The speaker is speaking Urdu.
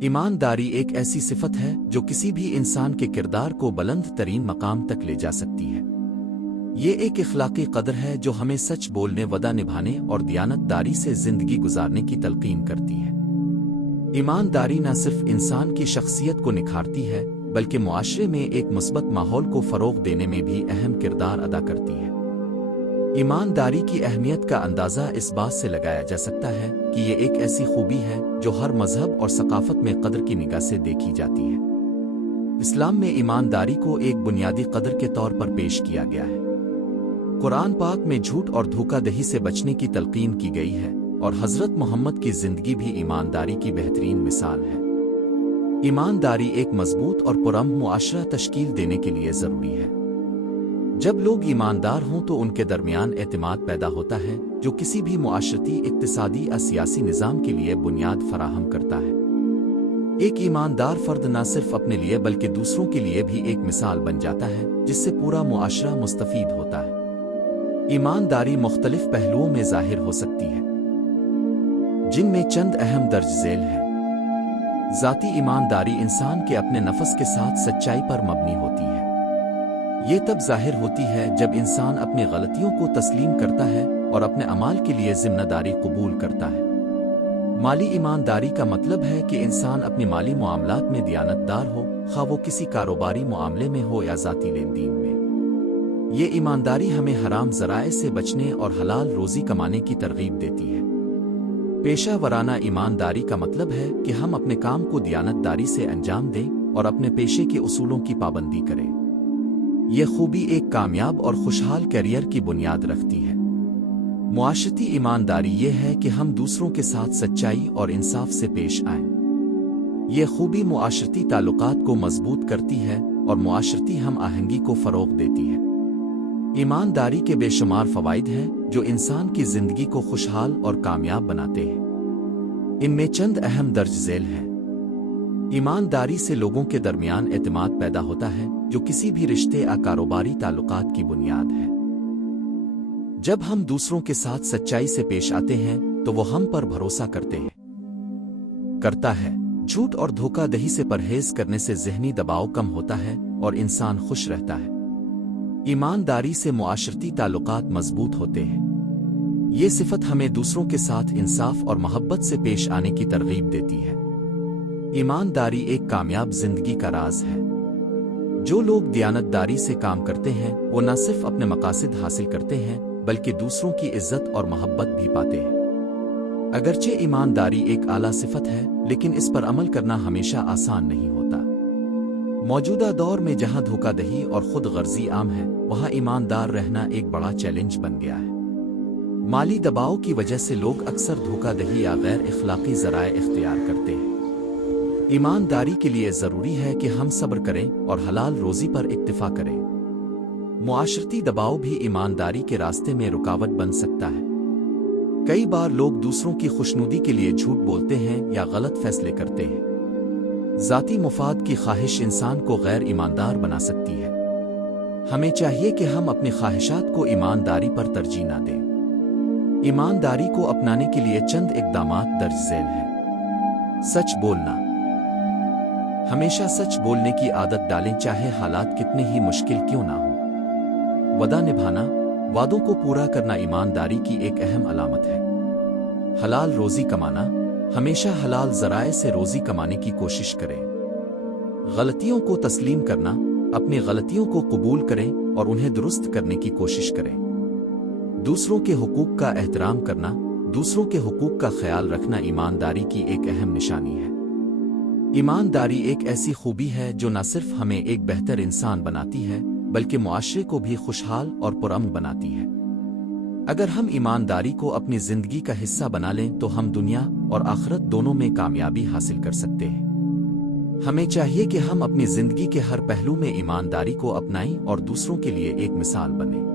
ایمانداری ایک ایسی صفت ہے جو کسی بھی انسان کے کردار کو بلند ترین مقام تک لے جا سکتی ہے۔ یہ ایک اخلاقی قدر ہے جو ہمیں سچ بولنے، وعدہ نبھانے اور دیانت داری سے زندگی گزارنے کی تلقین کرتی ہے۔ ایمانداری نہ صرف انسان کی شخصیت کو نکھارتی ہے بلکہ معاشرے میں ایک مثبت ماحول کو فروغ دینے میں بھی اہم کردار ادا کرتی ہے۔ ایمانداری کی اہمیت کا اندازہ اس بات سے لگایا جا سکتا ہے کہ یہ ایک ایسی خوبی ہے جو ہر مذہب اور ثقافت میں قدر کی نگاہ سے دیکھی جاتی ہے۔ اسلام میں ایمانداری کو ایک بنیادی قدر کے طور پر پیش کیا گیا ہے۔ قرآن پاک میں جھوٹ اور دھوکہ دہی سے بچنے کی تلقین کی گئی ہے، اور حضرت محمد کی زندگی بھی ایمانداری کی بہترین مثال ہے۔ ایمانداری ایک مضبوط اور پرامن معاشرہ تشکیل دینے کے لیے ضروری ہے۔ جب لوگ ایماندار ہوں تو ان کے درمیان اعتماد پیدا ہوتا ہے، جو کسی بھی معاشرتی، اقتصادی یا سیاسی نظام کے لیے بنیاد فراہم کرتا ہے۔ ایک ایماندار فرد نہ صرف اپنے لیے بلکہ دوسروں کے لیے بھی ایک مثال بن جاتا ہے، جس سے پورا معاشرہ مستفید ہوتا ہے۔ ایمانداری مختلف پہلوؤں میں ظاہر ہو سکتی ہے، جن میں چند اہم درج ذیل ہیں۔ ذاتی ایمانداری انسان کے اپنے نفس کے ساتھ سچائی پر مبنی ہوتی ہے۔ یہ تب ظاہر ہوتی ہے جب انسان اپنی غلطیوں کو تسلیم کرتا ہے اور اپنے اعمال کے لیے ذمہ داری قبول کرتا ہے۔ مالی ایمانداری کا مطلب ہے کہ انسان اپنی مالی معاملات میں دیانت دار ہو، خواہ وہ کسی کاروباری معاملے میں ہو یا ذاتی لین دین میں۔ یہ ایمانداری ہمیں حرام ذرائع سے بچنے اور حلال روزی کمانے کی ترغیب دیتی ہے۔ پیشہ ورانہ ایمانداری کا مطلب ہے کہ ہم اپنے کام کو دیانت داری سے انجام دیں اور اپنے پیشے کے اصولوں کی پابندی کریں۔ یہ خوبی ایک کامیاب اور خوشحال کیریئر کی بنیاد رکھتی ہے۔ معاشرتی ایمانداری یہ ہے کہ ہم دوسروں کے ساتھ سچائی اور انصاف سے پیش آئیں۔ یہ خوبی معاشرتی تعلقات کو مضبوط کرتی ہے اور معاشرتی ہم آہنگی کو فروغ دیتی ہے۔ ایمانداری کے بے شمار فوائد ہیں جو انسان کی زندگی کو خوشحال اور کامیاب بناتے ہیں۔ ان میں چند اہم درج ذیل ہیں۔ ایمانداری سے لوگوں کے درمیان اعتماد پیدا ہوتا ہے، جو کسی بھی رشتے یا کاروباری تعلقات کی بنیاد ہے۔ جب ہم دوسروں کے ساتھ سچائی سے پیش آتے ہیں تو وہ ہم پر بھروسہ کرتا ہے۔ جھوٹ اور دھوکہ دہی سے پرہیز کرنے سے ذہنی دباؤ کم ہوتا ہے اور انسان خوش رہتا ہے۔ ایمانداری سے معاشرتی تعلقات مضبوط ہوتے ہیں۔ یہ صفت ہمیں دوسروں کے ساتھ انصاف اور محبت سے پیش آنے کی ترغیب دیتی ہے۔ ایمانداری ایک کامیاب زندگی کا راز ہے۔ جو لوگ دیانت داری سے کام کرتے ہیں وہ نہ صرف اپنے مقاصد حاصل کرتے ہیں بلکہ دوسروں کی عزت اور محبت بھی پاتے ہیں۔ اگرچہ ایمانداری ایک اعلیٰ صفت ہے، لیکن اس پر عمل کرنا ہمیشہ آسان نہیں ہوتا۔ موجودہ دور میں جہاں دھوکہ دہی اور خود غرضی عام ہے، وہاں ایماندار رہنا ایک بڑا چیلنج بن گیا ہے۔ مالی دباؤ کی وجہ سے لوگ اکثر دھوکہ دہی یا غیر اخلاقی ذرائع اختیار کرتے ہیں۔ ایمانداری کے لیے ضروری ہے کہ ہم صبر کریں اور حلال روزی پر اکتفا کریں۔ معاشرتی دباؤ بھی ایمانداری کے راستے میں رکاوٹ بن سکتا ہے۔ کئی بار لوگ دوسروں کی خوشنودی کے لیے جھوٹ بولتے ہیں یا غلط فیصلے کرتے ہیں۔ ذاتی مفاد کی خواہش انسان کو غیر ایماندار بنا سکتی ہے۔ ہمیں چاہیے کہ ہم اپنی خواہشات کو ایمانداری پر ترجیح نہ دیں۔ ایمانداری کو اپنانے کے لیے چند اقدامات درج ذیل ہیں۔ سچ بولنا۔ ہمیشہ سچ بولنے کی عادت ڈالیں، چاہے حالات کتنے ہی مشکل کیوں نہ ہوں۔ وعدہ نبھانا، وعدوں کو پورا کرنا ایمانداری کی ایک اہم علامت ہے۔ حلال روزی کمانا، ہمیشہ حلال ذرائع سے روزی کمانے کی کوشش کریں۔ غلطیوں کو تسلیم کرنا، اپنی غلطیوں کو قبول کریں اور انہیں درست کرنے کی کوشش کریں۔ دوسروں کے حقوق کا احترام کرنا، دوسروں کے حقوق کا خیال رکھنا ایمانداری کی ایک اہم نشانی ہے۔ ایمانداری ایک ایسی خوبی ہے جو نہ صرف ہمیں ایک بہتر انسان بناتی ہے بلکہ معاشرے کو بھی خوشحال اور پرامن بناتی ہے۔ اگر ہم ایمانداری کو اپنی زندگی کا حصہ بنا لیں تو ہم دنیا اور آخرت دونوں میں کامیابی حاصل کر سکتے ہیں۔ ہمیں چاہیے کہ ہم اپنی زندگی کے ہر پہلو میں ایمانداری کو اپنائیں اور دوسروں کے لیے ایک مثال بنیں۔